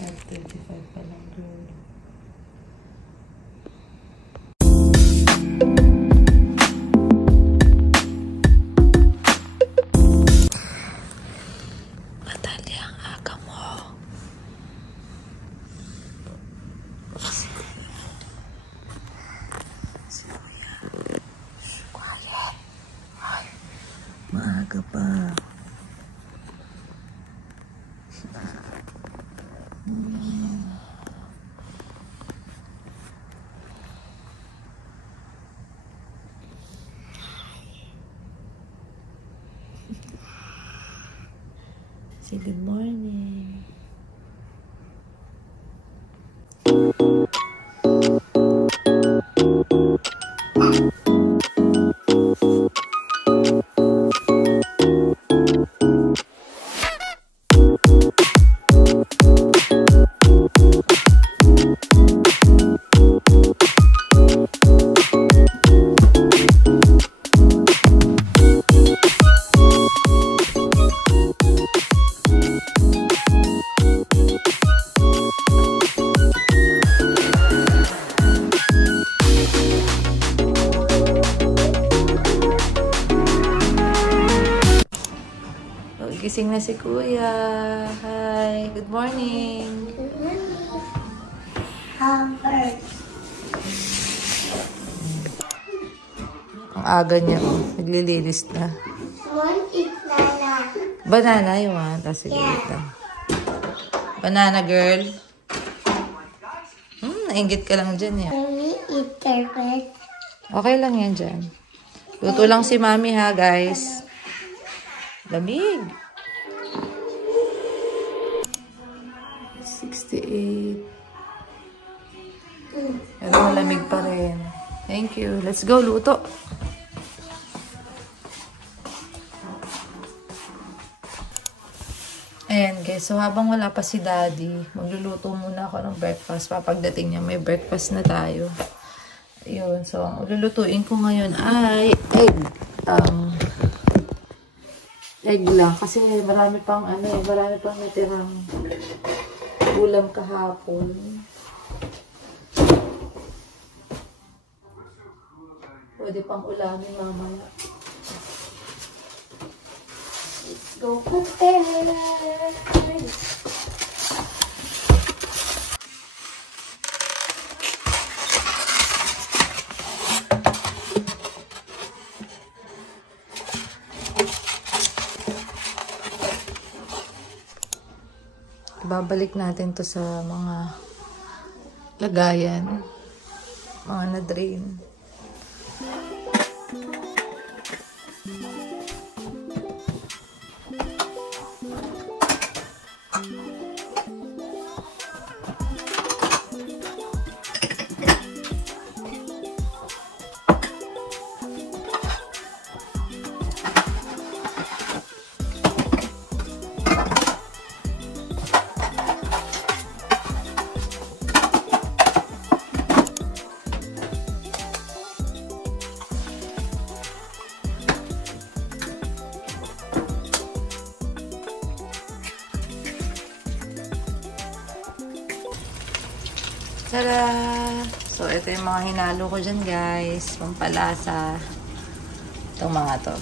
5:35 pa lang, girl. Natalia, ang aga mo. Si Kuya. Quiet. Ay, maaga pa. Say good morning. Gising na si Kuya. Hi. Good morning. Good morning. Hamburg. Ang aga niya. Naglilinis na. One is Nana. Banana yung tapos sige lang. Banana girl. Nainggit ka lang dyan yan. Let me eat carpet. Okay lang yan dyan. Luto lang si Mami ha guys. Lamig. 68. Pero malamig pa rin. Thank you. Let's go, luto. Ayan guys, so habang wala pa si Daddy, magluluto muna ako ng breakfast. Papagdating niya, may breakfast na tayo. Ayun, so ang ululutuin ko ngayon ay egg. Egg lang. Kasi marami pang natirang ulam kahapon. Pwede pang ulamin mamaya. Let's go prepare. Babalik natin to sa mga lagayan, mga na-drain. Tada! So, ito yung mga hinalo ko dyan, guys. Pampalasa. Itong mga to.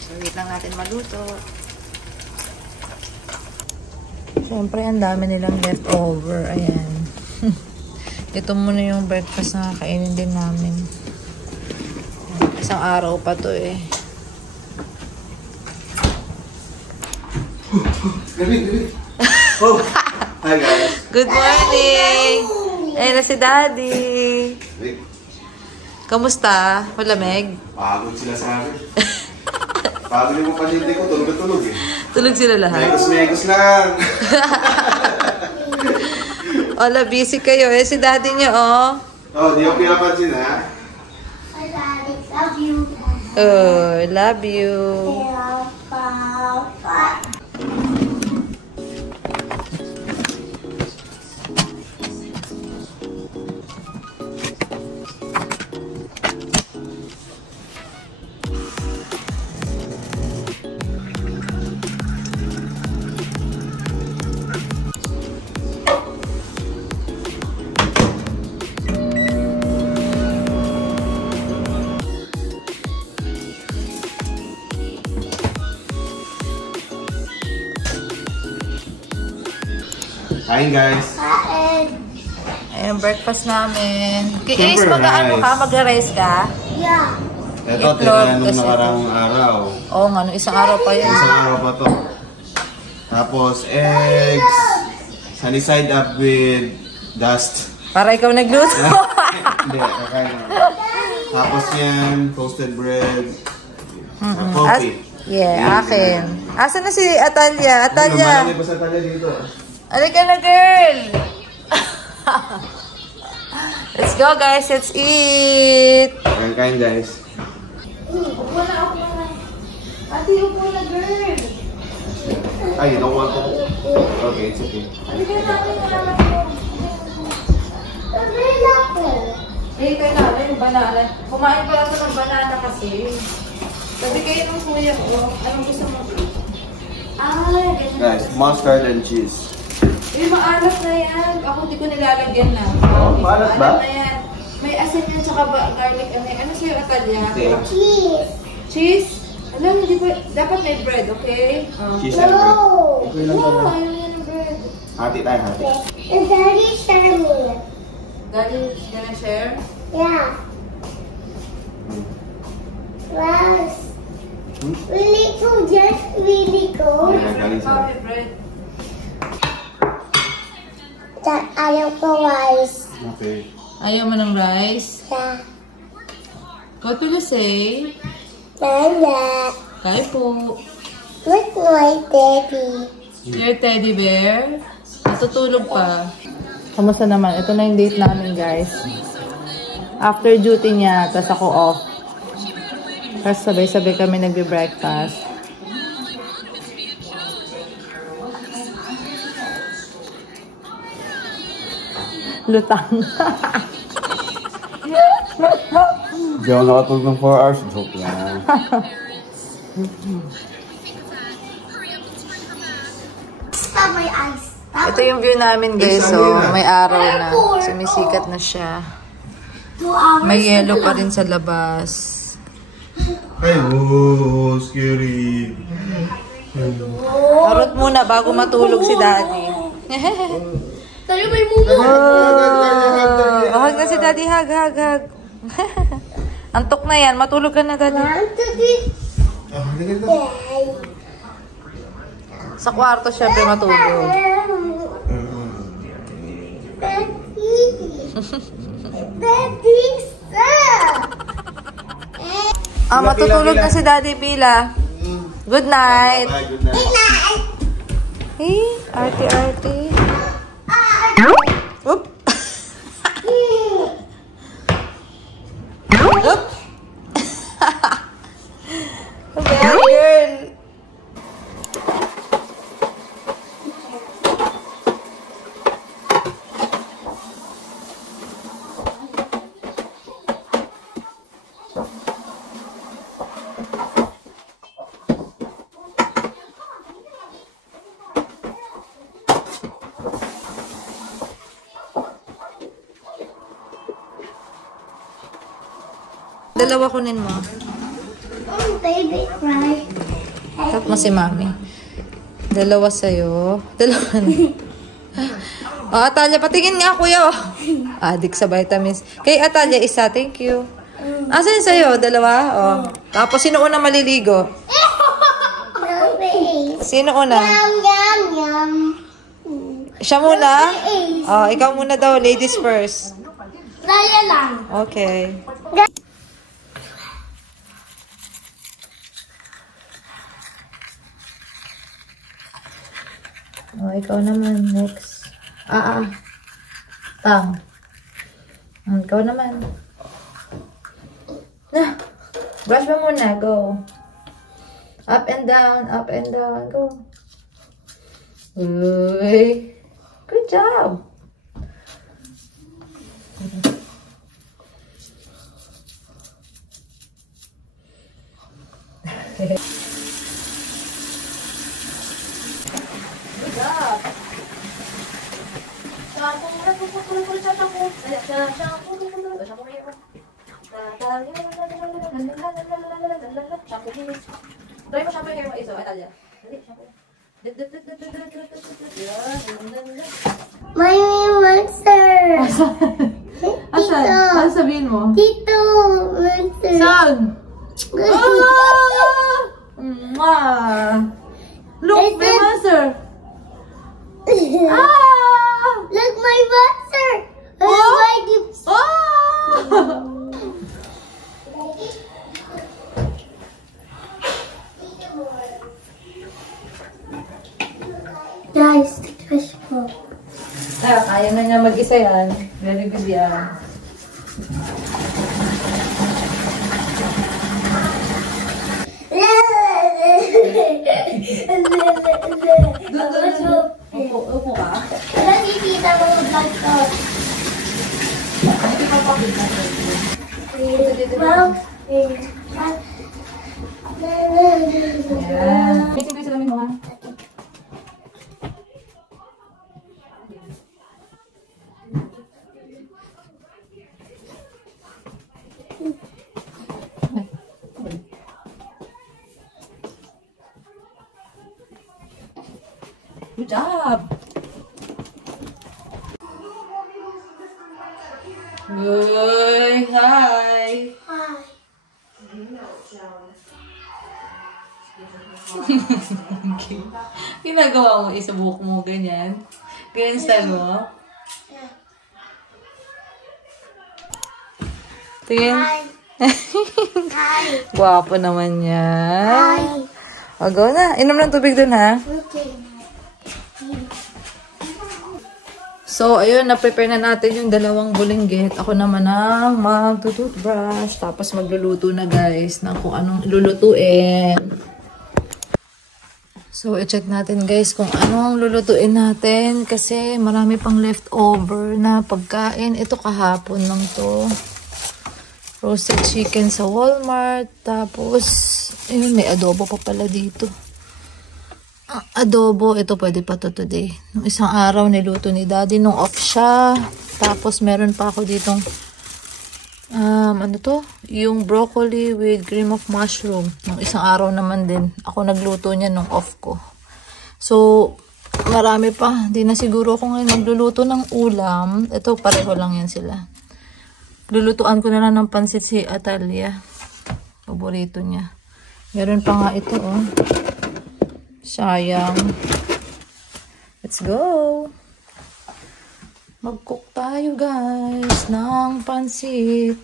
So, wait lang natin maluto. Siyempre, ang dami nilang leftover. Ayan. Ito muna yung breakfast na kakainin din namin. Isang araw pa to eh. Oh! Hi guys! Good morning! Ayun na si Daddy. Kamusta? Malamig? Pagod sila sa akin. Pagod yung mga pasyente ko, tulog na tulog eh. Tulog sila lahat? Megos lang! Ola, busy kayo eh. Si Daddy niyo, oh. Oh, di ako pinapansin ha? I love you. Oh, love you. Papa. Kain guys. Kain. Ayan, breakfast namin. Is, Siyempre, mag-ano rice. ka? Mag-rice ka? Yeah. Ito, Itlog, tira nung kasi nakarang araw. Oo nga, no, isang araw pa yun. Isang araw pa to. Tapos, eggs. Sunny side up with dust. Para ikaw nagluto. Hindi, kakain na. Tapos yan, toasted bread. Coffee. Akin. Asan na si Atalia? Atalia, Lumalaki pa sa Talia dito. alika na, girl! Let's go, guys. Let's eat! Kain guys. Upo na, upo na. Ate, upo na, girl. Ay, you don't want to? Okay, it's okay. Alika na, alika na. Eh, teka, yung banana. Kumain pala ito ng banana kasi. Sabi kayo ng kuya ko, anong gusto mo? Ganyan. Guys, mustard and cheese. Maalat na yan. Ako di ko nilalagyan na. Maalat ba? Na yan. May asin yan, tsaka garlic. Ano sa'yo, Atalia? Cheese. Cheese? Alam, hindi ko, dapat may bread, okay? Cheese and bread. No. Okay lang Wow, pala. ayaw yan ng bread. Hati tayo, hati. And Daddy share me. Daddy, gonna share? Yeah. Wow. Really cool, just really cool. Yeah, galing sa... Coffee bread. That ayaw ko rice. Okay. Ayaw mo ng rice? Yeah. What will you say? Dada. Kaya po. With my daddy. Your teddy bear? Natutulog pa. Kamusta naman? Ito na yung date namin, guys. After duty niya, tapos ako off. Tapos sabay-sabay kami nagbe-breakfast. Lutang. Hindi ako nakatulog ng 4 hours. Joke lang. Stop my eyes. Ito yung view namin, guys. So, may araw na. Sumisikat na siya. 2 hours. May yellow pa rin sa labas. Ay, oh, scary. Harot muna bago matulog si Daddy. Tayo may mumu. Oh, hug na si Daddy. Hug, hug, hug. Antok na yan. Matulog ka na, Daddy. 1, 2, 3. Ah, ganito. Sa kwarto, syempre matulog. Daddy. Daddy, stop. Matutulog na si Daddy Pila. Good night. Bye, good night. Hey, arty-arty. Oop. Oop. Bad girl. Dalawa kunin mo. Oh, baby, cry. Tap mo si Mami. Dalawa sa'yo. Dalawa na. Oh, Atalia, patingin nga, kuya. Adik sa vitamins. Kay Atalia, isa. Thank you. Asan sa'yo? Dalawa? Oh. Tapos, sino una maliligo? No, baby. Sino una? Yum, yum, yum. Siya muna? Oh, ikaw muna daw. Ladies first. Laya lang. Okay. Oh, ikaw naman. Next. Tang. Ikaw naman. Brush mo muna. Go. Up and down. Up and down. Go. Uy. Good job. Try mo shampoo yung hair mo, Iso. Atalia. Dali, shampoo. My monster. Asan? Ano sabihin mo? Tito monster. Saan? Look, may monster! Look, my monster. Oh! My gifts. Guys, fish ko. Kaya na niya mag-isa yan. Very good yan. Upo ka. Nakikita mo yung vlog ko. Wow. Yan. Kasi ko salamin mo ha. Good job! Uy, hi! Hi. Ginagawa mo sa buhok mo, ganyan. Ganyan style mo. Tingin. Hi. Hi. Gwapo naman yan. Hi. O, go na. Inom ng tubig dun, ha? Okay. So, ayun, na-prepare na natin yung dalawang bulinggit. Ako naman ang mag-toothbrush. Tapos magluluto na, guys, ng kung anong lulutuin. So, i-check natin, guys, kung anong lulutuin natin. Kasi marami pang leftover na pagkain. Ito kahapon lang to. Roasted chicken sa Walmart. Tapos, ayun, may adobo pa pala dito. Adobo, ito pwede pa to today. Nung isang araw niluto ni Daddy nung off siya. Tapos meron pa ako ditong ano to? Yung broccoli with cream of mushroom. Nung isang araw naman din ako nagluto niya nung off ko. So marami pa. Di na siguro ako ngayon magluluto ng ulam. Ito pareho lang yan sila. Lulutuan ko na lang ng pansit si Atalia. Paborito niya. Meron pa nga ito oh. Sayang. Let's go. Mag-cook tayo guys ng pansit.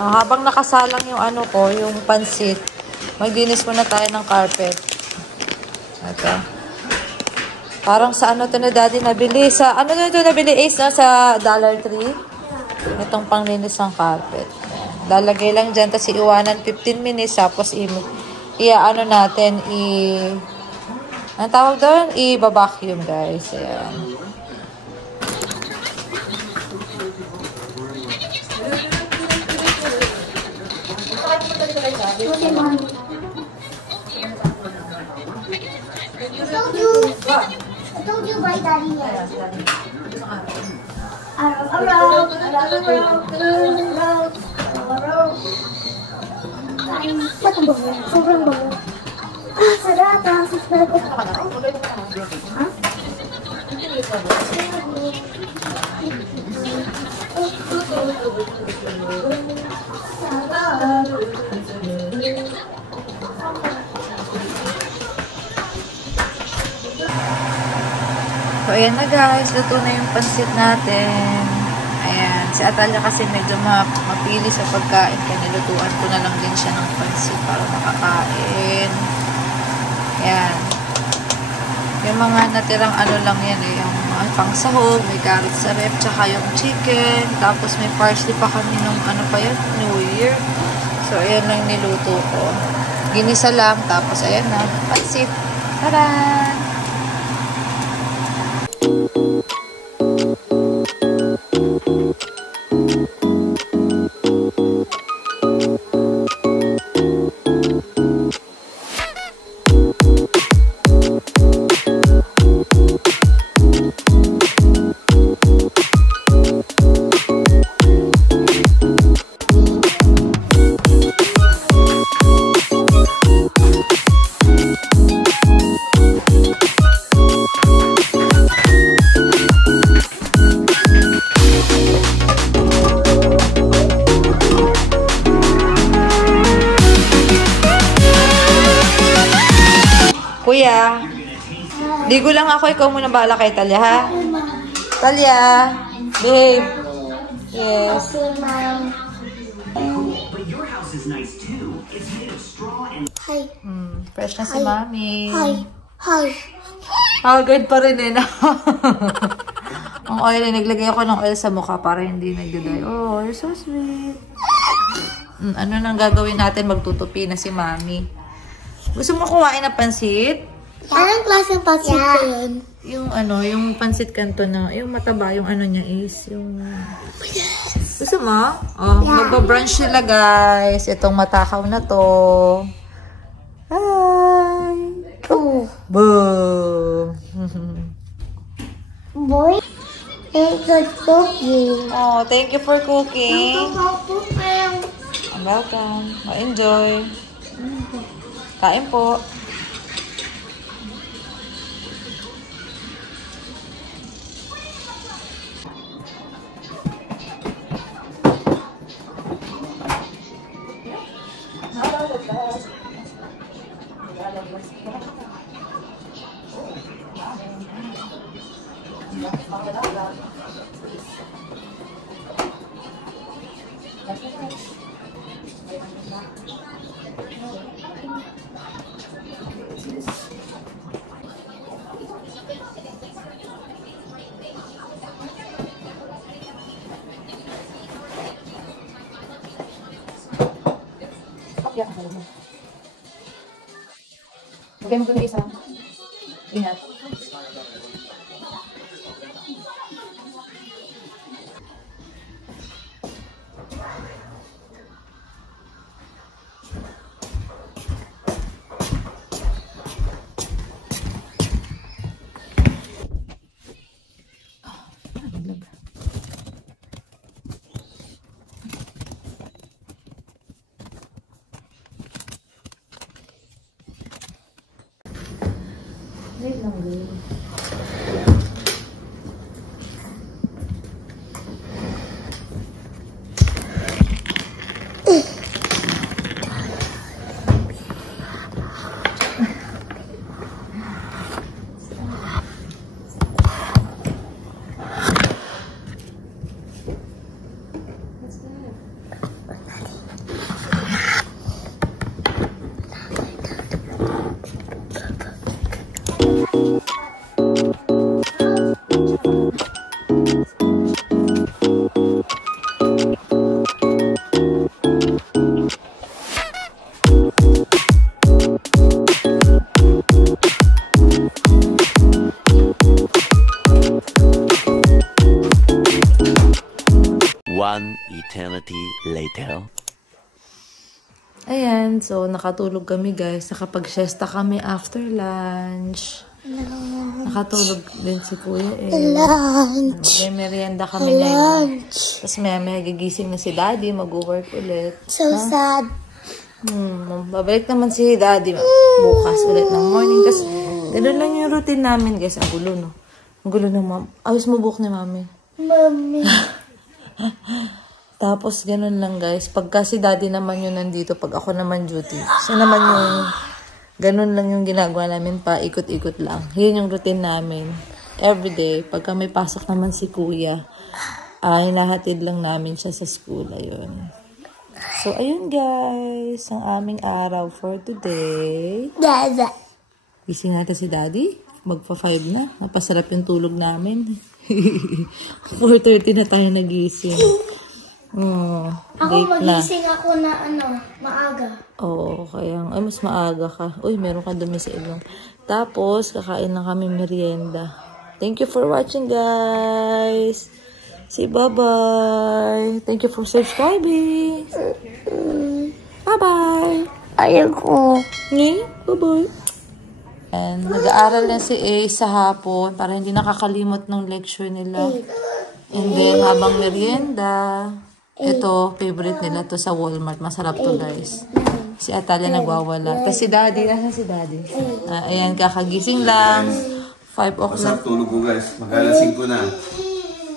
Habang nakasalang yung ano ko, yung pansit, maglinis muna tayo ng carpet. Ito. Parang sa ano to na Daddy nabili? Sa ano na ito nabili Ace na sa Dollar Tree? Itong panglinis ng carpet. Lalagay lang dyan, tapos iiwanan 15 minutes, tapos ano natin, ang tawag doon? I-vacuum guys. Ayan. Okay, Mom. I told you right, Daddy. Batang bago. Sobrang bago. Sarap. Smell ko. Ha? So, ayan na guys. Luto na yung pansit natin. Ayan. Si Atalia kasi medyo mapili sa pagkain. Kaya nilutuan ko na lang din siya ng pansit para makakain. Ayan. Yung mga natirang ano lang yan eh. Yung pang sahog, may carrot sa ref, tsaka yung chicken. Tapos may parsley pa kami nung ano pa yan, New Year. So, ayan lang niluto ko. Ginisa lang. Tapos, ayan na. Pansit. Tada! Kuya, ligo lang ako. Ikaw muna bahala kay Talia, ha? Talia, behave. Yes. Hi. Fresh na si Mami. Hi. Hi. Agad pa rin eh. Ang oil, naglagay ako ng oil sa mukha para hindi nagdaday. Oh, you're so sweet. Ano nang gagawin natin? Magtutupi na si Mami. Gusto mo kumain ng pansit? Anong klaseng pansit ko yun? Yung ano, yung pansit kanto na, yung mataba, yung ano niya is, yung... Gusto mo? Oh, magba-brunch sila guys. Itong matakaw na to. Hi! Oh, boom! Boy, it's good cooking. Oh, thank you for cooking. Cooking. Welcome. Ma-enjoy. Kain po. Bigay mo doon isa. Ingat. Wait lang din. One eternity later. Ayan, so nakatulog kami guys. Nakapag-siesta kami after lunch. Nakatulog din si Kuya eh. Lunch. May merienda kami ngayon. Tapos may gigising na si Daddy, mag-work ulit. So sad. Babalik naman si Daddy bukas ulit ng morning. Tapos gano'n lang yung routine namin guys. Ang gulo no. Ang gulo ng mom. Ayos mo buhok ni Mami. Mommy. Tapos, ganun lang guys. Pagka si Daddy naman yun nandito, pag ako naman duty, siya naman yung, ganun lang yung ginagawa namin pa, ikot-ikot lang. Yun yung routine namin. Everyday. Pagka may pasok naman si Kuya, hinahatid lang namin siya sa school. Ayun. So, ayun guys. Ang aming araw for today. Dada. Gising natin si Daddy. Magpa-5 na. Napasarap yung tulog namin. 4:30 na tayo nagising. Ako Late na. magising ako na maaga. Oo, kaya ay mas maaga ka. Uy, meron ka dumi sa ilong. Tapos, kakain lang kami merienda. Thank you for watching, guys. Say bye-bye. Thank you for subscribing. Bye-bye. Ayoko. Bye-bye. And nag-aaral na si A sa hapon para hindi nakakalimot ng lecture nila. And then, habang merienda, ito, favorite nila to sa Walmart. Masarap to, guys. Si Atalia nagwawala. Tapos si Daddy, nasa si Daddy? Ayan, kakagising lang. 5 o'clock. Masarap tulog ko, guys. Mag-alasing ko na.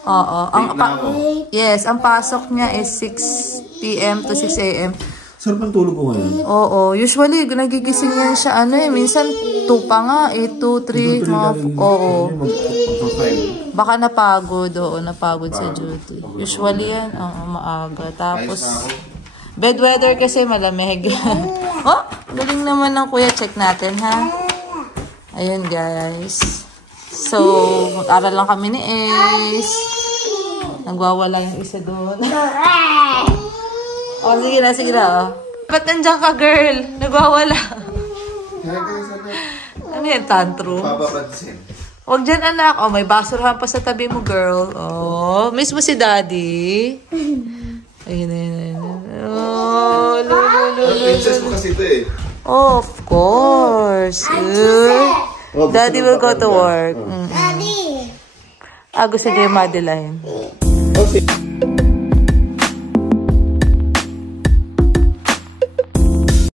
Oo. Yes, ang pasok niya is 6 p.m. to 6 a.m. sarap ang tulog ko ngayon. Oo. Usually, nagigising yan siya, minsan 2 pa nga, 2, 3, oo. Baka napagod, napagod sa duty. Usually yan, maaga. Tapos, bed weather kasi malamig. Oh, galing naman ng kuya. Check natin, ha? Ayun, guys. So, mag-aral lang kami ni Ace. Nagwawala yung isa doon. Oh, sige na. Ba't nandiyan ka, girl? Nagwawala. Ano yan, tantrum? Papapansin. Huwag dyan, anak. Oh, may basurahan pa sa tabi mo, girl. Oh, miss mo si Daddy? Ayun. Oh, Princess mo kasi ito eh. Oh, of course. Daddy will go to work. Daddy. Gusto niya yung Madeline. Okay.